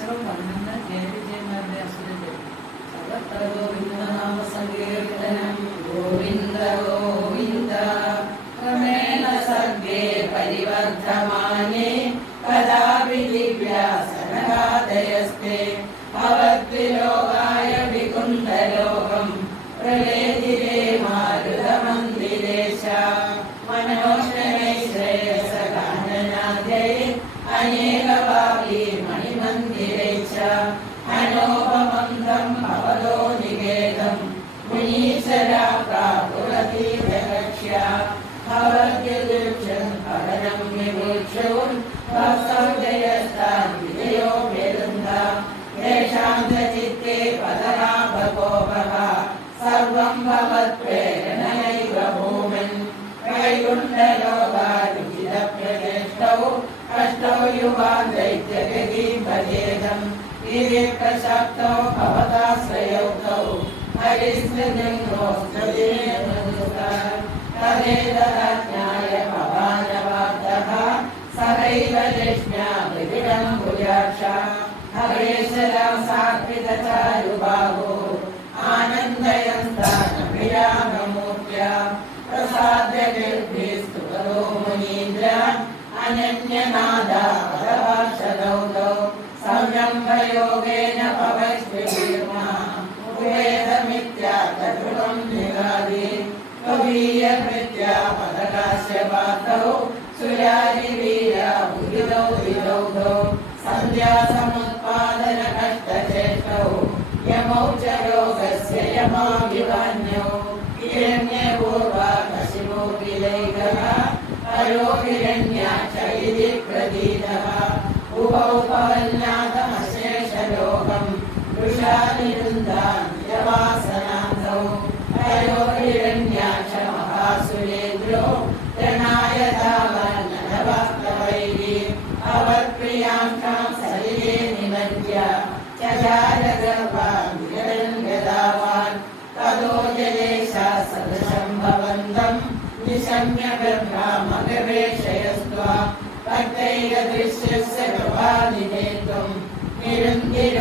പാദസരം 11 ജയവിജയന്മാരുടെ അസുരന്റെ സർവത്ര ഗോവിന്ദനാമ സങ്കീർത്തനം ഗോവിന്ദ ഗോവിന്ദ ക്രമേണ സർഗേ പരിവർദ്ധമാനേ കദാപി ദിവ്യാസനഗാതയസ്തേ ഭവദ്വിലോകായ വികുണ്ഠലോകം പ്രളയതിരേ മാരുതമന്ദിരേശ മനോഷണൈ ശ്രേയസകാനനാദേ അനേകഭാവി മണിമന്ദിരൈച്ച അനോപമന്ത്രം ഭവതോ നികേതം മുനീശ്വരാ പ്രാപുരതീരക്ഷ്യ ഭവദ്യദൃക്ഷം പകരം വിമുക്ഷവും ഭക്തൗജയസ്ഥാൻ വിജയോ വേദന്ത ദേശാന്തചിത്തേ പദരാഭകോപഃ സർവം ഭവത്പ്രേരണൈവ ഭൂമൻ വൈകുണ്ഠലോകാരുചിതപ്രതിഷ്ഠൗ അഷ്ടൗ യുവാൻ ദൈത്യഗതിം ഭജേദം ഇതി പ്രശസ്തൗ ഭവതാശ്രയൗതൗ തദേതജ്ഞായ ഭവാനവാദഃ സഹൈവ ലക്ഷ്മ്യാ വിവിധം ഭുജാക്ഷ ഹരേശരം സാത്വികചാരുബാഹോ ആനന്ദയന്താനഭിരാമമൂർത്യ പ്രസാദ്യഗർഭിസ്തുതോ മുനീന്ദ്ര അനന്യനാദാ പദവാർഷദൗതൗ സംരംഭയോഗേന ഭവശ്വിർമാ ഉപേതമിത്യാതൃകം നിഗാദി കവീയഭൃത്യാ പദകാശ്യപാതൗ സുരാരിവീരാ ഉദിതൗ വിദൗതൗ സന്ധ്യാസമുത്പാദന കഷ്ടചേഷ്ടൗ യമൗ ച യോഗസ്യ യമാഭിവാന്യൗ ഹിരണ്യപൂർവാ കശിപോ വിലൈകഃ ഹരോ ഹിരണ്യാക്ഷ ഇതി പ്രതീതഃ ഉഭൗ പവന്യാതമശേഷലോകം വൃഷാനിരുന്ധാന്യവാസനാന്തൗ ഹരോ ഹിരണ്യാക്ഷ മഹാസുരേന്ദ്രോ രണായ ധാവന്നനവാസ്തവൈരി അവത്പ്രിയാംകാം സലിലേ നിമജ്യ ചചാരഗർഭാം വിരരംഗദാവാൻ തതോ ജലേശാ സദൃശം ഭവന്തം നിശമ്യ ഗർഭാമഗവേഷയസ്ത്വാ ഭക്തൈരദൃശ്യസ്യ കൃപാനിധേത്വം നിരുന്തിര